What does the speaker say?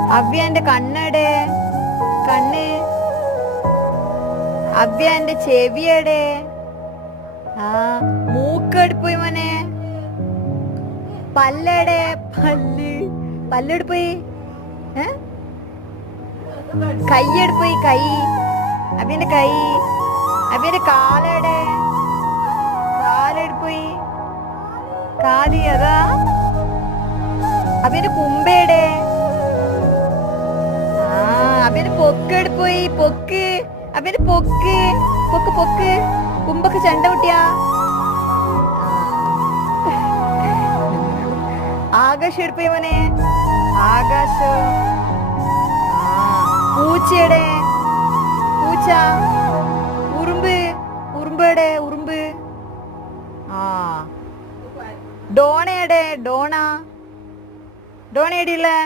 അവ്യാന്റെ കണ്ണടെ കണ്ണ്. അവ്യാന്റെ ചെവിയടെ. ആ മൂക്കെട് പോയി മോനെ. പല്ലടെ പല്ലെട് പോയി. കൈയ്യെട് പോയി കൈ. അവ്യന്റെ കൈ. അവ്യന്റെ കാലടെ കാലെട് പോയി. കാലി അതാ. അവ്യന്റെ കുമ്പേടെ. അവന്റെ പൊക്കെട് പോയി പൊക്ക്. അവന്റെ പൊക്ക് പൊക്ക് പൊക്ക്. കുമ്പൊക്കെ ചെണ്ട കുട്ടിയാ. ആകാശം എടുപ്പോയി മോനെ. ആകാശം. പൂച്ചയുടെ പൂച്ച. ഉറുമ്പ് ഉറുമ്പയുടെ ഉറുമ്പ്. ഡോണയുടെ ഡോണ. ഡോണ എടിയുള്ളേ?